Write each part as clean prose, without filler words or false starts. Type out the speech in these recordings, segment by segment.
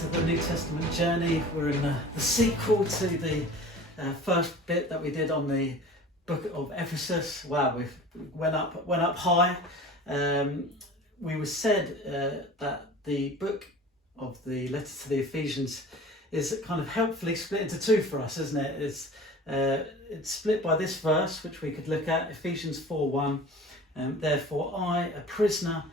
to the New Testament journey. We're in the sequel to the first bit that we did on the book of Ephesus. Wow, we went up high. We were said that the book of the letter to the Ephesians is kind of helpfully split into two for us, isn't it? It's split by this verse, which we could look at, Ephesians 4:1. Therefore I, a prisoner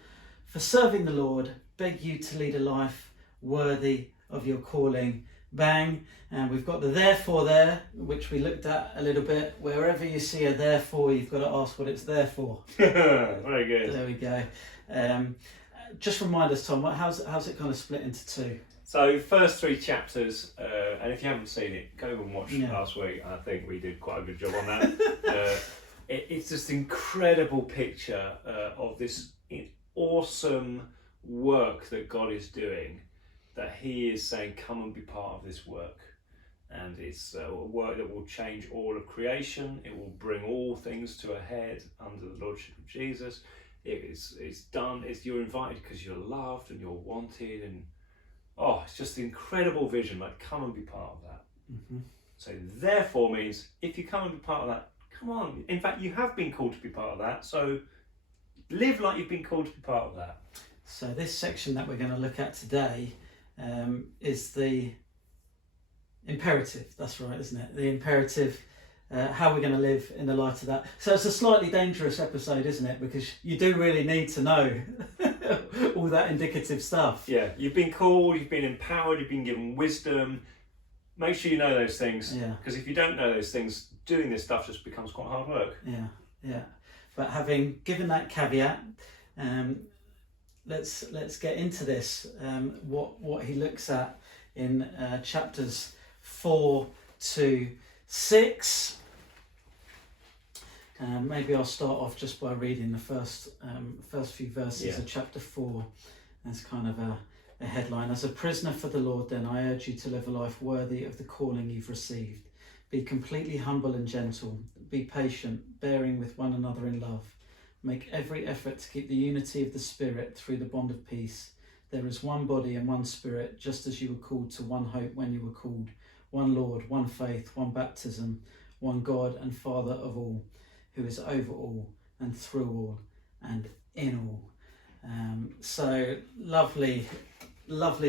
for serving the Lord, beg you to lead a life worthy of your calling. Bang. And we've got the therefore there, which we looked at a little bit. Wherever you see a therefore, you've got to ask what it's there for. Very good. There we go. Just remind us, Tom, how's it kind of split into two? So first three chapters, and if you haven't seen it, go and watch last week. I think we did quite a good job on that. It's just an incredible picture of this awesome work that God is doing, that He is saying, come and be part of this work. And it's a work that will change all of creation. It will bring all things to a head under the Lordship of Jesus. It's done. You're invited because you're loved and you're wanted, and it's just an incredible vision. Like, come and be part of that. Mm-hmm. So therefore means if you come and be part of that, come on. In fact, you have been called to be part of that. So live like you've been called to be part of that. So this section that we're going to look at today is the imperative. That's right, isn't it? The imperative, how we're going to live in the light of that. So it's a slightly dangerous episode, isn't it? Because you do really need to know all that indicative stuff. Yeah, you've been called, you've been empowered, you've been given wisdom. Make sure you know those things. Yeah. Because if you don't know those things, doing this stuff just becomes quite hard work. Yeah. But having given that caveat, let's get into this. What he looks at in chapters 4 to 6. Maybe I'll start off just by reading the first few verses of chapter 4 as kind of a headline. As a prisoner for the Lord, then, I urge you to live a life worthy of the calling you've received. Be completely humble and gentle. Be patient, bearing with one another in love. Make every effort to keep the unity of the Spirit through the bond of peace. There is one body and one Spirit, just as you were called to one hope when you were called. One Lord, one faith, one baptism, one God and Father of all, who is over all and through all and in all. So lovely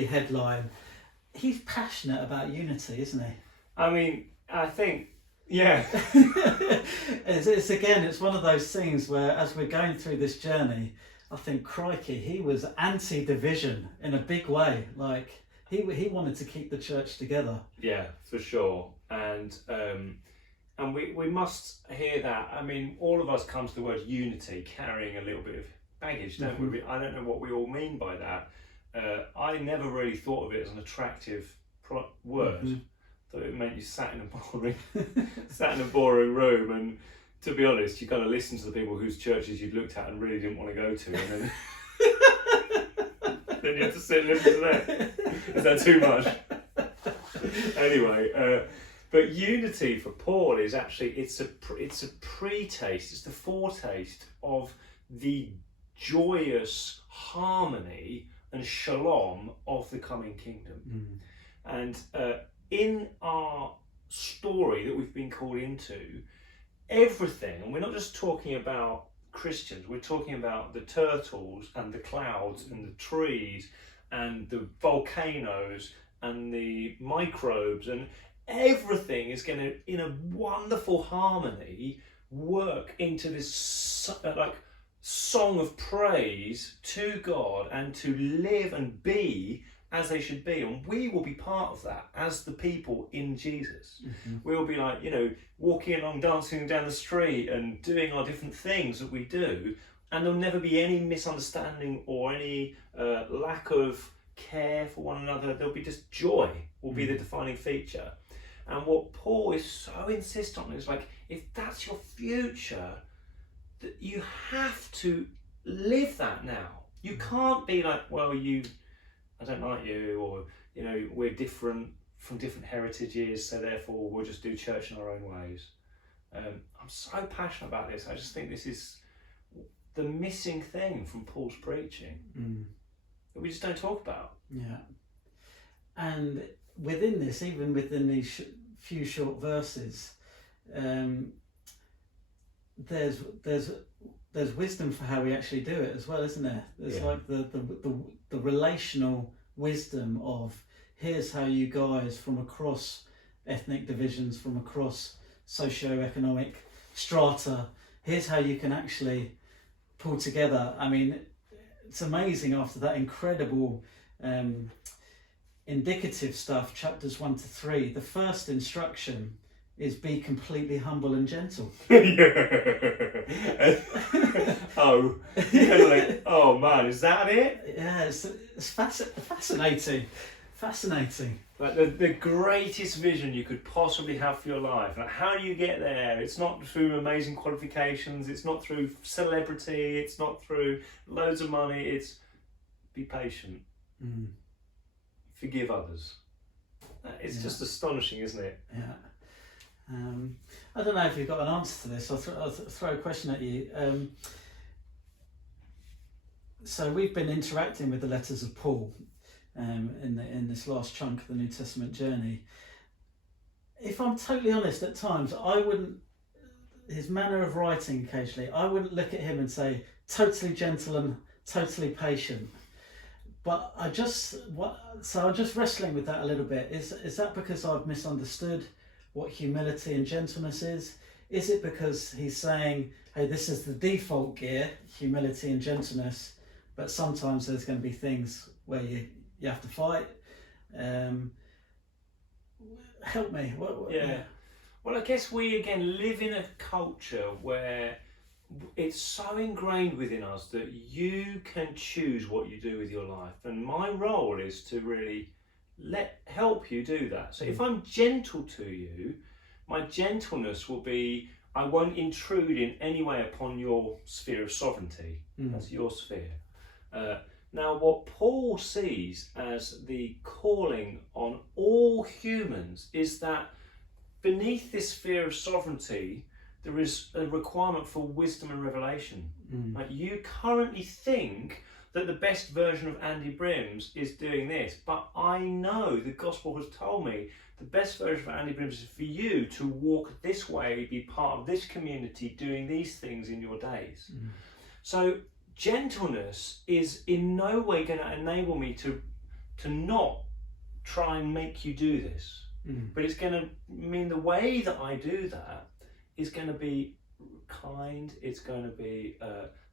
headline. He's passionate about unity, isn't he? I mean, I think, yeah. It's one of those things where, as we're going through this journey, I think, crikey, he was anti-division in a big way. Like, he wanted to keep the church together. Yeah, for sure. And we must hear that. I mean, all of us come to the word unity carrying a little bit of baggage, don't we? I don't know what we all mean by that. I never really thought of it as an attractive word. Mm-hmm. Thought it meant you sat in a boring room, and to be honest, you kind of listen to the people whose churches you'd looked at and really didn't want to go to, and then then you have to sit and listen to that. Is that too much? Anyway, but unity for Paul is actually it's a pre-taste, it's the foretaste of the joyous harmony and shalom of the coming kingdom. And in our story that we've been called into, everything, and we're not just talking about Christians, we're talking about the turtles and the clouds and the trees and the volcanoes and the microbes, and everything is going to, in a wonderful harmony, work into this song of praise to God and to live and be as they should be. And we will be part of that as the people in Jesus. We will be like, walking along, dancing down the street and doing our different things that we do, and there'll never be any misunderstanding or any lack of care for one another. There'll be just joy will be the defining feature. And what Paul is so insistent on is, like, if that's your future, that you have to live that now. You can't be like, well, I don't like you, or we're different from different heritages, so therefore we'll just do church in our own ways. I'm so passionate about this. I just think this is the missing thing from Paul's preaching that we just don't talk about. Yeah. And within this, even within these few short verses, there's wisdom for how we actually do it as well, isn't there? There's like the relational wisdom of, here's how you guys from across ethnic divisions, from across socio-economic strata, here's how you can actually pull together. I mean, it's amazing after that incredible indicative stuff, chapters 1 to 3, the first instruction is be completely humble and gentle. Oh man, is that it? Yeah, it's fascinating. Like the greatest vision you could possibly have for your life. Like, how do you get there? It's not through amazing qualifications. It's not through celebrity. It's not through loads of money. It's be patient. Forgive others. It's just astonishing, isn't it? Yeah. I don't know if you've got an answer to this. I'll throw a question at you. So we've been interacting with the letters of Paul in this last chunk of the New Testament journey. If I'm totally honest, at times I wouldn't, his manner of writing occasionally, I wouldn't look at him and say totally gentle and totally patient. But I'm just wrestling with that a little bit. Is that because I've misunderstood what humility and gentleness is? Is it because he's saying, hey, this is the default gear, humility and gentleness, but sometimes there's going to be things where you have to fight? Help me. Yeah. Well, I guess we again live in a culture where it's so ingrained within us that you can choose what you do with your life, and my role is to really help you do that. So if I'm gentle to you, my gentleness will be, I won't intrude in any way upon your sphere of sovereignty. That's your sphere. Now, what Paul sees as the calling on all humans is that beneath this sphere of sovereignty, there is a requirement for wisdom and revelation. Like, you currently think that the best version of Andy Brims is doing this, but I know the gospel has told me the best version of Andy Brims is for you to walk this way, be part of this community, doing these things in your days. So gentleness is in no way going to enable me to not try and make you do this, but it's going to mean the way that I do that is going to be kind. It's going to be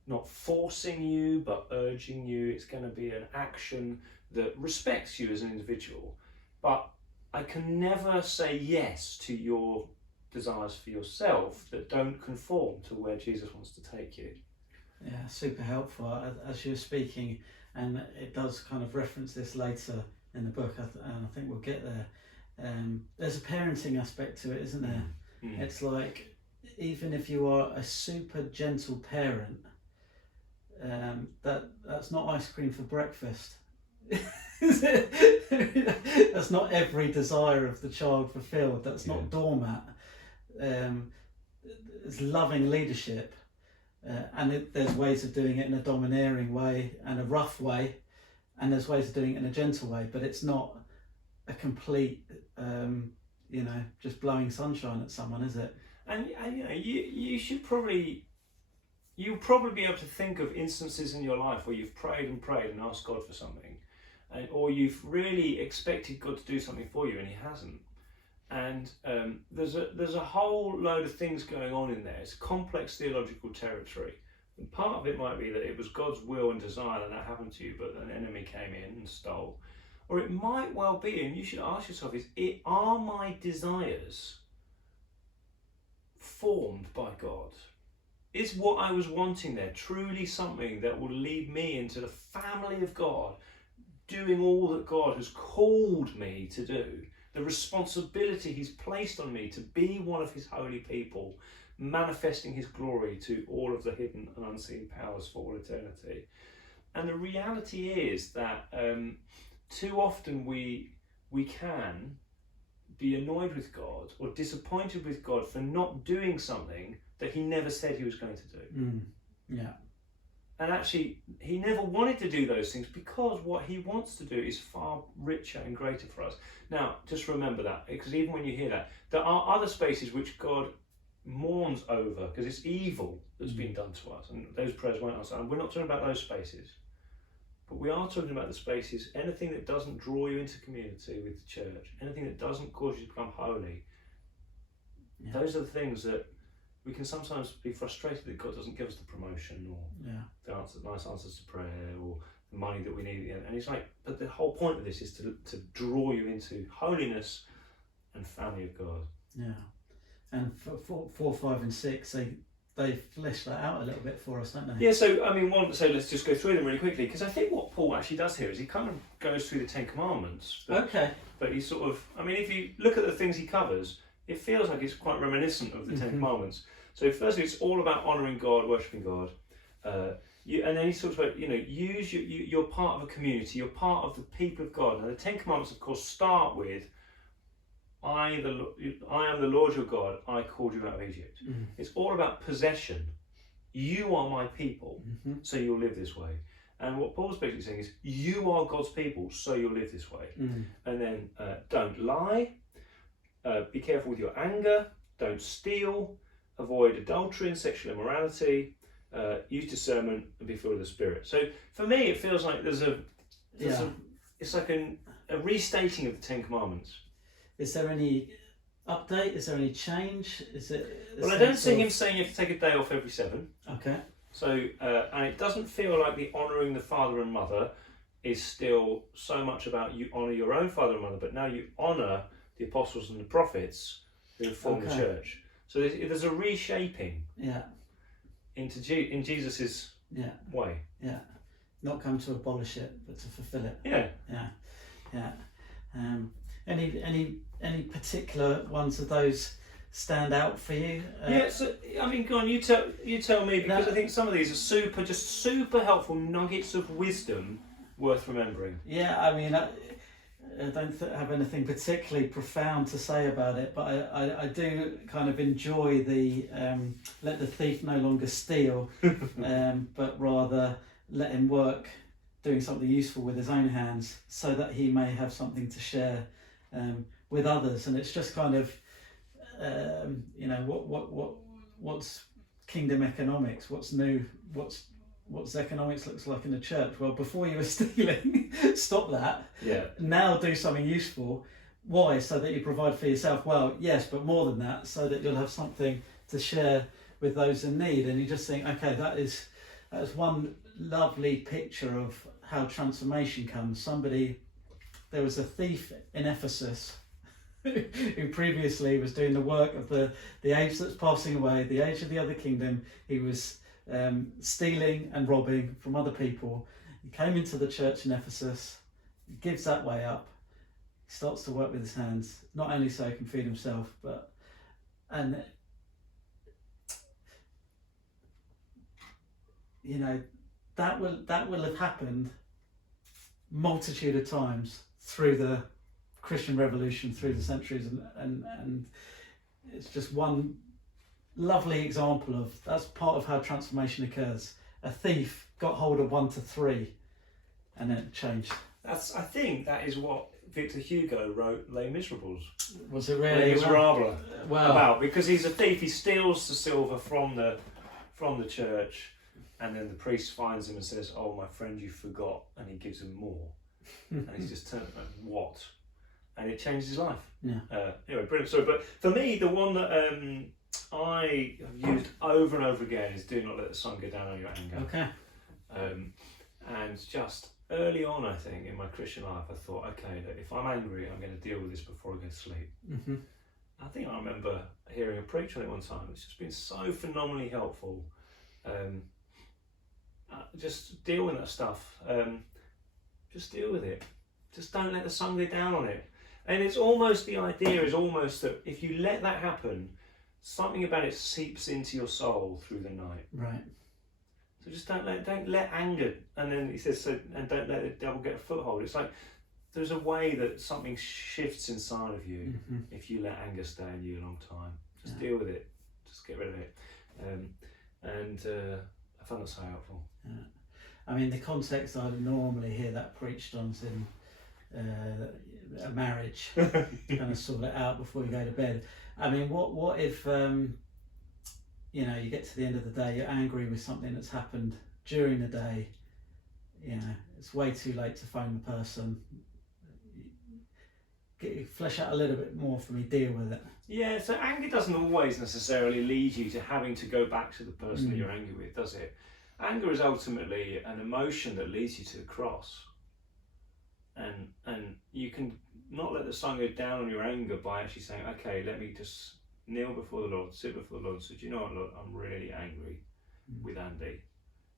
not forcing you, but urging you. It's going to be an action that respects you as an individual. But I can never say yes to your desires for yourself that don't conform to where Jesus wants to take you. Yeah, super helpful as you're speaking, and it does kind of reference this later in the book, and I think we'll get there. There's a parenting aspect to it, isn't there? It's like, even if you are a super gentle parent, that's not ice cream for breakfast. That's not every desire of the child fulfilled. That's not doormat. It's loving leadership, and there's ways of doing it in a domineering way and a rough way, and there's ways of doing it in a gentle way, but it's not a complete just blowing sunshine at someone, is it? And you'll probably be able to think of instances in your life where you've prayed and asked God for something, or you've really expected God to do something for you and He hasn't. And there's a whole load of things going on in there. It's complex theological territory. And part of it might be that it was God's will and desire and that happened to you, but an enemy came in and stole. Or it might well be, and you should ask yourself, are my desires formed by God? Is what I was wanting there truly something that will lead me into the family of God, doing all that God has called me to do, the responsibility He's placed on me to be one of His holy people, manifesting His glory to all of the hidden and unseen powers for all eternity? And the reality is that too often we can be annoyed with God or disappointed with God for not doing something that He never said He was going to do. And actually, he never wanted to do those things because what he wants to do is far richer and greater for us. Now, just remember that, because even when you hear that, there are other spaces which God mourns over because it's evil that's been done to us, and those prayers won't answer. And we're not talking about those spaces, but we are talking about the spaces, anything that doesn't draw you into community with the church, anything that doesn't cause you to become holy. Yeah. Those are the things that we can sometimes be frustrated that God doesn't give us the promotion or the nice answers to prayer or the money that we need. And it's like, but the whole point of this is to draw you into holiness and family of God. Yeah. And for 4, 5 and 6, they flesh that out a little bit for us, don't they? Yeah, so I mean, so let's just go through them really quickly, because I think what Paul actually does here is he kind of goes through the 10 Commandments. But he sort of, I mean, if you look at the things he covers, it feels like it's quite reminiscent of the 10 Commandments. So firstly, it's all about honouring God, worshipping God. And then he talks about, you're part of a community, you're part of the people of God. Now the 10 Commandments, of course, start with, I am the Lord your God, I called you out of Egypt. It's all about possession. You are my people, so you'll live this way. And what Paul's basically saying is, you are God's people, so you'll live this way. And then don't lie, be careful with your anger, don't steal, avoid adultery and sexual immorality, use discernment, and be filled with the Spirit. So for me, it feels like it's like a restating of the 10 Commandments. Is there any update? Is there any change? Well, I don't see him saying you have to take a day off every 7. Okay. So, and it doesn't feel like the honouring the father and mother is still so much about you honour your own father and mother, but now you honour the apostles and the prophets who form the church. So there's a reshaping into in Jesus's way. Yeah. Not come to abolish it, but to fulfill it. Yeah. Yeah. Any particular ones of those stand out for you? So I mean, go on. You tell me, because I think some of these are super helpful nuggets of wisdom worth remembering. Yeah, I mean, I don't have anything particularly profound to say about it, but I do kind of enjoy the let the thief no longer steal, but rather let him work doing something useful with his own hands, so that he may have something to share with others. And it's just kind of what's kingdom economics, what's new, what's economics looks like in the church. Well, before you were stealing, stop that. Now do something useful. Why? So that you provide for yourself. Well, yes, but more than that, so that you'll have something to share with those in need. And you just think, okay, that is one lovely picture of how transformation comes. There was a thief in Ephesus who previously was doing the work of the age that's passing away, the age of the other kingdom. He was stealing and robbing from other people. He came into the church in Ephesus, gives that way up, starts to work with his hands, not only so he can feed himself, but that will have happened multitude of times through the Christian revolution, through the centuries, and it's just one lovely example of that's part of how transformation occurs. A thief got hold of 1 to 3 and then it changed. I think that is what Victor Hugo wrote Les Miserables. Was it really? Les Miserables. About, because he's a thief, he steals the silver from the church, and then the priest finds him and says, "Oh, my friend, you forgot," and he gives him more. And he's just turned like, what? And it changes his life. Yeah. Anyway, brilliant story. But for me, the one that I have used over and over again is "Do not let the sun go down on your anger." Okay. And just early on, I think, in my Christian life, I thought, okay, look, if I'm angry, I'm going to deal with this before I go to sleep. Mm-hmm. I think I remember hearing a preach on it one time. It's just been so phenomenally helpful. Just deal with that stuff. Just deal with it. Just don't let the sun go down on it. And it's almost, the idea is almost that if you let that happen, something about it seeps into your soul through the night. Right. So just don't let anger, and then he says, and don't let the devil get a foothold. It's like there's a way that something shifts inside of you if you let anger stay in you a long time. Just deal with it. Just get rid of it. I I found that so helpful. Yeah. I mean, the context I normally hear that preached on is in a marriage, kind of sort it out before you go to bed. I mean, what if you know, you get to the end of the day, you're angry with something that's happened during the day. You know, it's way too late to phone the person. Flesh out a little bit more for me, deal with it. Yeah, so anger doesn't always necessarily lead you to having to go back to the person that you're angry with, does it? Anger is ultimately an emotion that leads you to the cross. And you can not let the sun go down on your anger by actually saying, okay, let me just kneel before the Lord, sit before the Lord. So do you know what, Lord, I'm really angry with Andy.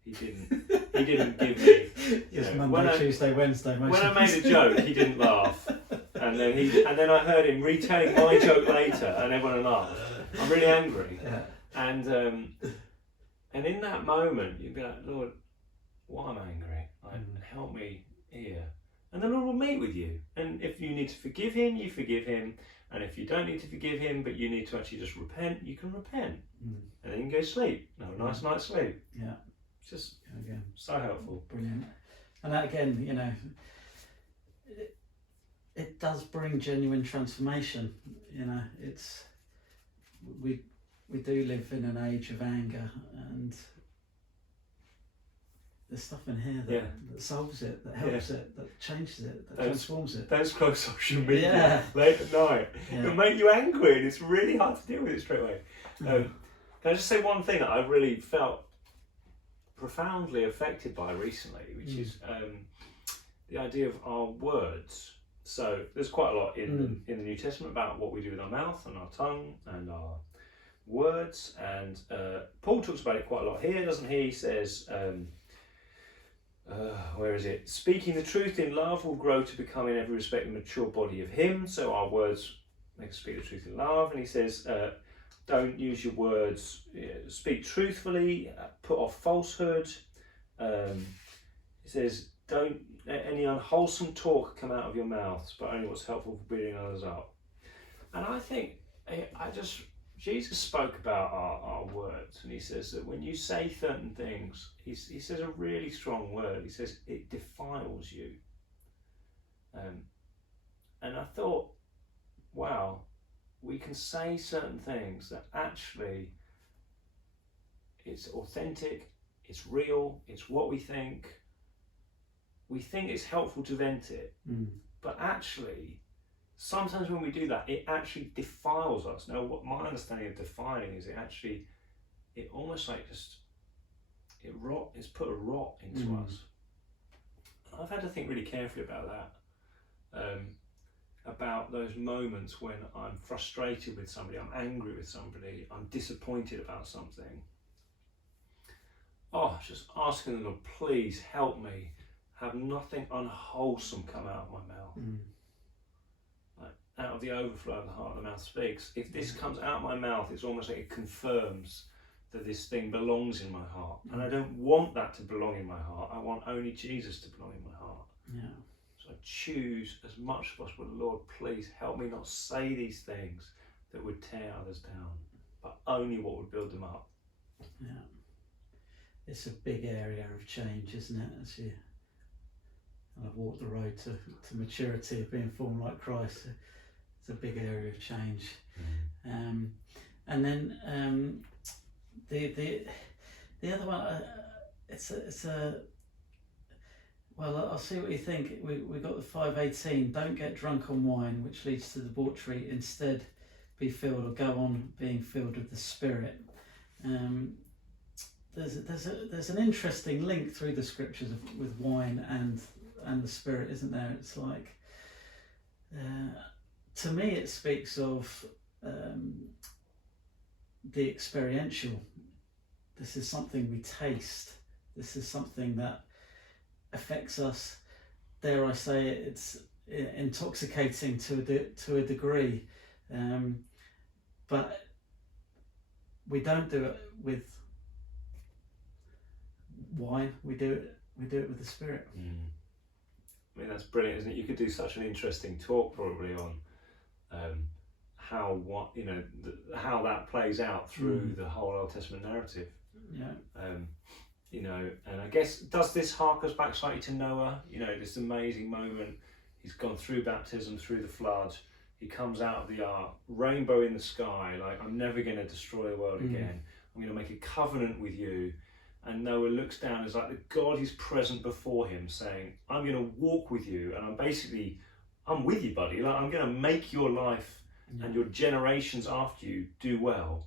He didn't give me. Just Monday, Tuesday, Wednesday. When I made a joke, he didn't laugh, and then I heard him retelling my joke later, and everyone laughed. I'm really angry, and in that moment, you'd be like, Lord, why am I angry? Like, help me here. And the Lord will meet with you. And if you need to forgive him, you forgive him. And if you don't need to forgive him, but you need to actually just repent, you can repent. And then you can go sleep. Have a nice night's sleep. Yeah. It's just again, so helpful. Brilliant. And that again, you know, it does bring genuine transformation. You know, it's we do live in an age of anger, and there's stuff in here that solves it, that helps it, that changes it, that transforms it. Don't scroll social media late at night. It'll make you angry, and it's really hard to deal with it straight away. Can I just say one thing that I've really felt profoundly affected by recently, which is the idea of our words. So there's quite a lot in the New Testament about what we do with our mouth and our tongue and our words, and Paul talks about it quite a lot here, doesn't he? He says, where is it? Speaking the truth in love will grow to become in every respect the mature body of him. So our words make us speak the truth in love. And he says, don't use your words, speak truthfully, put off falsehood. He says, don't let any unwholesome talk come out of your mouths, but only what's helpful for building others up. And I think, Jesus spoke about our words, and he says that when you say certain things, he says a really strong word. He says it defiles you. And I thought, wow, we can say certain things that actually it's authentic, it's real, it's what we think. We think it's helpful to vent it, but actually, sometimes when we do that, it actually defiles us. Now, what my understanding of defiling is, it almost like it's put a rot into us. I've had to think really carefully about that, about those moments when I'm frustrated with somebody, I'm angry with somebody, I'm disappointed about something. Just asking the Lord, please help me have nothing unwholesome come out of my mouth. Out of the overflow of the heart, the mouth speaks. If this comes out of my mouth, it's almost like it confirms that this thing belongs in my heart. And I don't want that to belong in my heart. I want only Jesus to belong in my heart. Yeah. So I choose as much as possible, Lord, please help me not say these things that would tear others down, but only what would build them up. Yeah. It's a big area of change, isn't it? As you kind of walk the road to maturity, of being formed like Christ. It's a big area of change. And then the other one, it's a well, I'll see what you think. We got the 5:18. Don't get drunk on wine, which leads to debauchery. Instead, be filled, or go on being filled with the Spirit. There's an interesting link through the scriptures with wine and the Spirit, isn't there? It's like, to me, it speaks of the experiential. This is something we taste. This is something that affects us. Dare I say it, it's intoxicating to a degree, but we don't do it with wine. We do it with the Spirit. I mean, that's brilliant, isn't it? You could do such an interesting talk probably on how that plays out through the whole Old Testament narrative. Yeah. You know, and I guess, does this hark us back slightly to Noah? You know, this amazing moment. He's gone through baptism, through the flood. He comes out of the ark, rainbow in the sky, like, I'm never going to destroy the world again. I'm going to make a covenant with you. And Noah looks down, it's like the God is present before him saying, I'm going to walk with you, and I'm with you, buddy. Like, I'm going to make your life and your generations after you do well.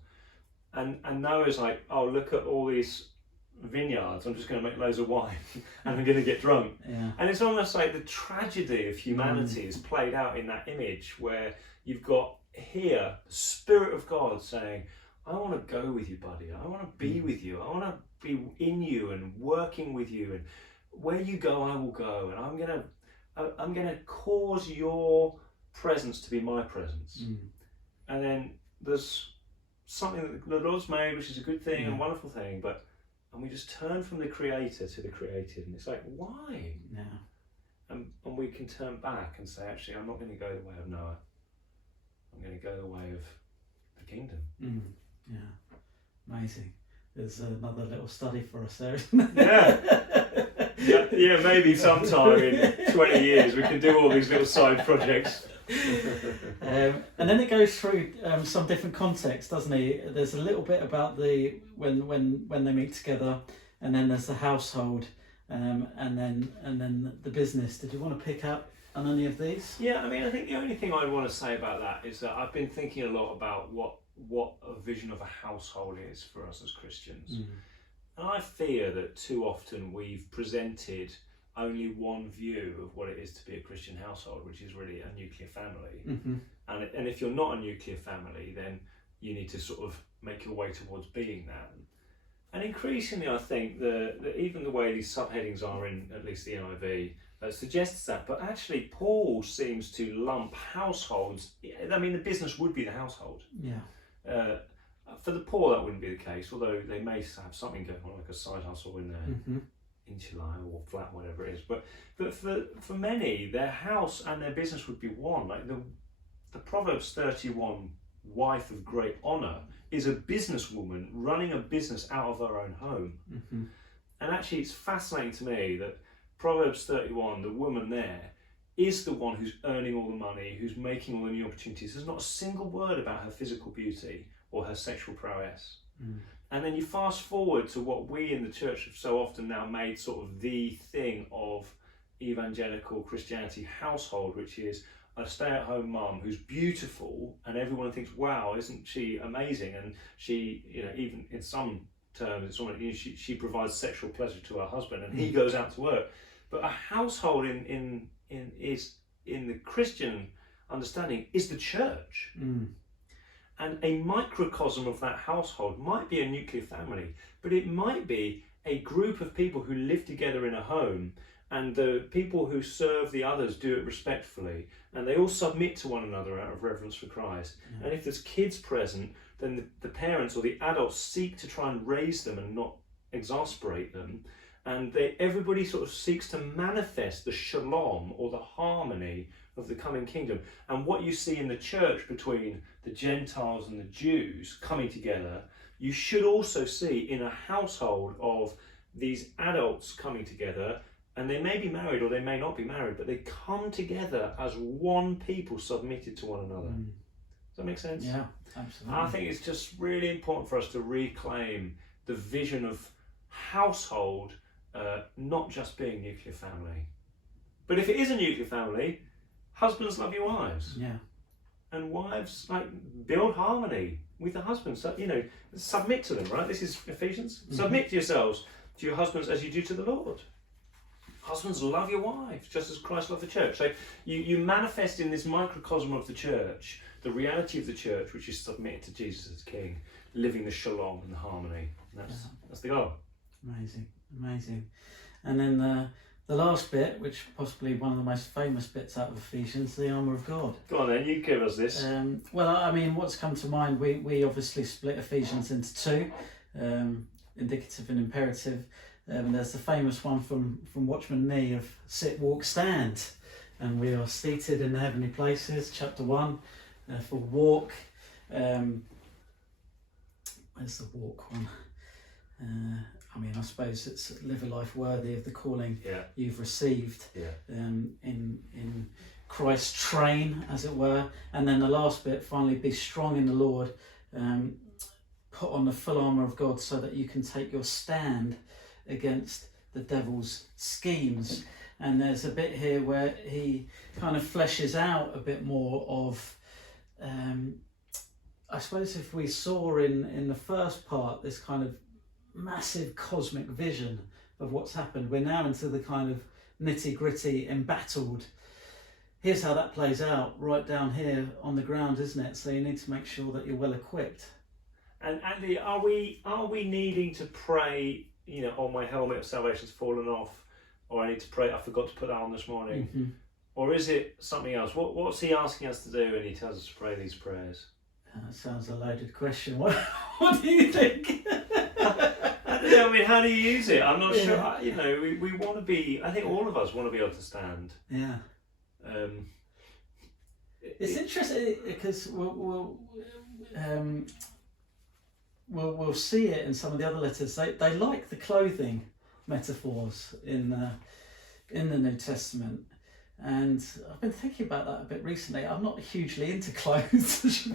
And Noah's like, oh, look at all these vineyards, I'm just going to make loads of wine and I'm going to get drunk. And it's almost like the tragedy of humanity is played out in that image, where you've got here the Spirit of God saying, I want to go with you, buddy. I want to be with you. I want to be in you and working with you, and where you go I will go, and I'm going to cause your presence to be my presence. And then there's something that the Lord's made, which is a good thing and a wonderful thing, and we just turn from the creator to the created, and it's like, why? And we can turn back and say, actually, I'm not going to go the way of Noah. I'm going to go the way of the kingdom. Amazing. There's another little study for us there, isn't there? Yeah, maybe sometime in 20 years we can do all these little side projects. And then it goes through some different contexts, doesn't it? There's a little bit about the when they meet together, and then there's the household, and then the business. Did you want to pick up on any of these? Yeah, I mean, I think the only thing I'd want to say about that is that I've been thinking a lot about what a vision of a household is for us as Christians. And I fear that too often we've presented only one view of what it is to be a Christian household, which is really a nuclear family. And if you're not a nuclear family, then you need to sort of make your way towards being that. And increasingly, I think that even the way these subheadings are in at least the NIV suggests that. But actually, Paul seems to lump households. I mean, the business would be the household. For the poor, that wouldn't be the case, although they may have something going on, like a side hustle in their insular or flat, whatever it is. But for many, their house and their business would be one. Like the Proverbs 31 wife of great honour is a businesswoman running a business out of her own home. And actually, it's fascinating to me that Proverbs 31, the woman there, is the one who's earning all the money, who's making all the new opportunities. There's not a single word about her physical beauty or her sexual prowess. And then you fast forward to what we in the church have so often now made sort of the thing of evangelical Christianity household, which is a stay-at-home mum who's beautiful, and everyone thinks, wow, isn't she amazing? And she, you know, even in some terms, it's almost, you know, she provides sexual pleasure to her husband, and he goes out to work. But a household in the Christian understanding is the church. And a microcosm of that household might be a nuclear family, but it might be a group of people who live together in a home, and the people who serve the others do it respectfully, and they all submit to one another out of reverence for Christ. And if there's kids present, then the parents or the adults seek to try and raise them and not exasperate them. And everybody sort of seeks to manifest the shalom or the harmony of the coming kingdom. And what you see in the church between the Gentiles and the Jews coming together, you should also see in a household of these adults coming together, and they may be married or they may not be married, but they come together as one people submitted to one another. Does that make sense? Yeah, absolutely. I think it's just really important for us to reclaim the vision of household, not just being nuclear family. But if it is a nuclear family, husbands, love your wives. And wives, like, build harmony with the husbands. So, you know, submit to them, right? This is Ephesians. Submit to yourselves to your husbands as you do to the Lord. Husbands, love your wives just as Christ loved the church. So you manifest in this microcosm of the church the reality of the church, which is submitted to Jesus as King, living the shalom and the harmony. And that's the goal. Amazing. And then the last bit, which possibly one of the most famous bits out of Ephesians, the armour of God. Go on then, you give us this. Well, I mean, what's come to mind, we obviously split Ephesians into two, indicative and imperative. There's the famous one from Watchman Nee of sit, walk, stand. And we are seated in the heavenly places, chapter 1, for walk. Where's the walk one? I mean, I suppose it's live a life worthy of the calling you've received in Christ's train, as it were. And then the last bit, finally, be strong in the Lord. Put on the full armour of God so that you can take your stand against the devil's schemes. And there's a bit here where he kind of fleshes out a bit more of, I suppose if we saw in the first part this kind of massive cosmic vision of what's happened, we're now into the kind of nitty gritty embattled. Here's how that plays out right down here on the ground, isn't it? So you need to make sure that you're well equipped. And Andy, are we needing to pray, oh, my helmet of salvation's fallen off, or I need to pray, I forgot to put that on this morning? Mm-hmm. Or is it something else? What's he asking us to do when he tells us to pray these prayers? Sounds a loaded question. What do you think? I mean, how do you use it? I'm not sure. We want to be, I think all of us want to be able to stand. Yeah. It's interesting because we'll see it in some of the other letters. They like the clothing metaphors in the New Testament, and I've been thinking about that a bit recently. I'm not hugely into clothes, as you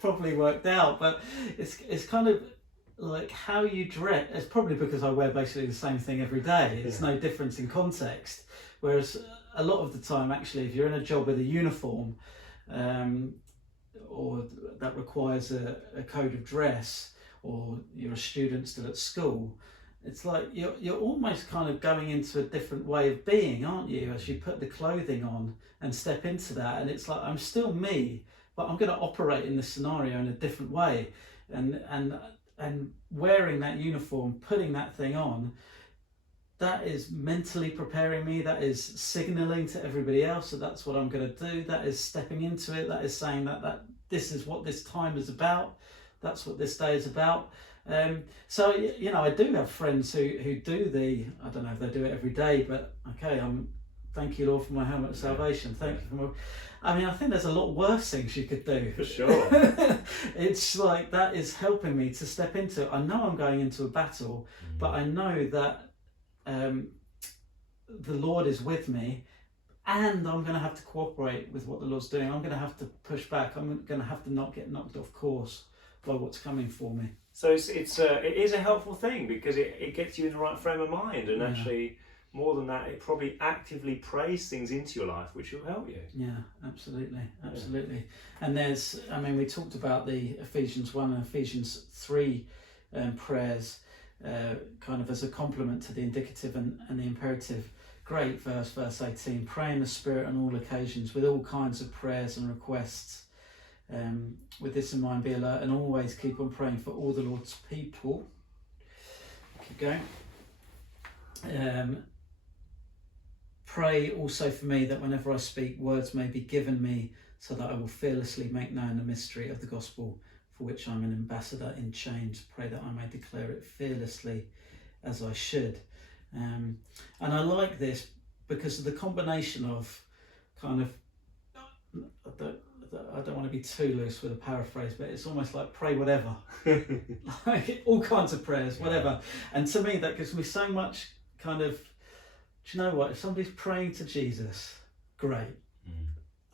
probably worked out, but it's kind of like how you dress. It's probably because I wear basically the same thing every day. It's no difference in context. Whereas a lot of the time, actually, if you're in a job with a uniform, or that requires a code of dress, or you're a student still at school, it's like you're almost kind of going into a different way of being, aren't you, as you put the clothing on and step into that. And it's like, I'm still me, but I'm going to operate in this scenario in a different way. And wearing that uniform, putting that thing on, that is mentally preparing me, that is signalling to everybody else that that's what I'm going to do, that is stepping into it, that is saying that this is what this time is about, that's what this day is about. So, I do have friends who do I don't know if they do it every day, but okay, thank you, Lord, for my helmet of salvation. Thank you for I think there's a lot worse things you could do. For sure. It's like, that is helping me to step into it. I know I'm going into a battle, but I know that the Lord is with me, and I'm going to have to cooperate with what the Lord's doing. I'm going to have to push back. I'm going to have to not get knocked off course by what's coming for me. So it is a helpful thing, because it gets you in the right frame of mind, and actually, more than that, it probably actively prays things into your life which will help you. Yeah, absolutely. And we talked about the Ephesians 1 and Ephesians 3 prayers, kind of as a complement to the indicative and the imperative. Great verse 18, pray in the Spirit on all occasions with all kinds of prayers and requests. With this in mind, be alert and always keep on praying for all the Lord's people. Keep going. Pray also for me that whenever I speak, words may be given me, so that I will fearlessly make known the mystery of the gospel, for which I'm an ambassador in chains. Pray that I may declare it fearlessly as I should. And I like this because of the combination of kind of, I don't want to be too loose with a paraphrase, but it's almost like pray whatever. Like all kinds of prayers, whatever. And to me, that gives me so much kind of, do you know what? If somebody's praying to Jesus, great.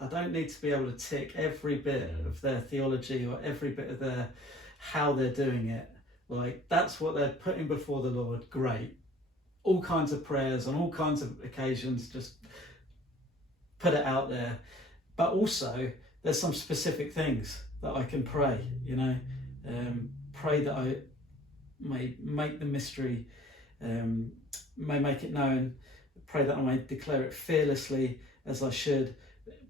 I don't need to be able to tick every bit of their theology or every bit of how they're doing it. Like, that's what they're putting before the Lord, great. All kinds of prayers on all kinds of occasions, just put it out there. But also, there's some specific things that I can pray, pray that I may make the mystery, may make it known, pray that I may declare it fearlessly as I should,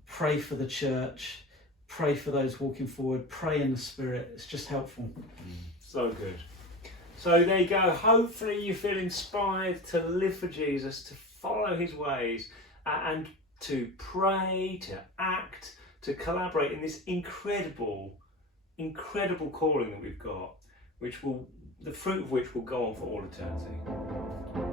pray for the church, pray for those walking forward, pray in the Spirit. It's just helpful. So good. So there you go. Hopefully you feel inspired to live for Jesus, to follow his ways, and to pray, to act, to collaborate in this incredible calling that we've got, the fruit of which will go on for all eternity.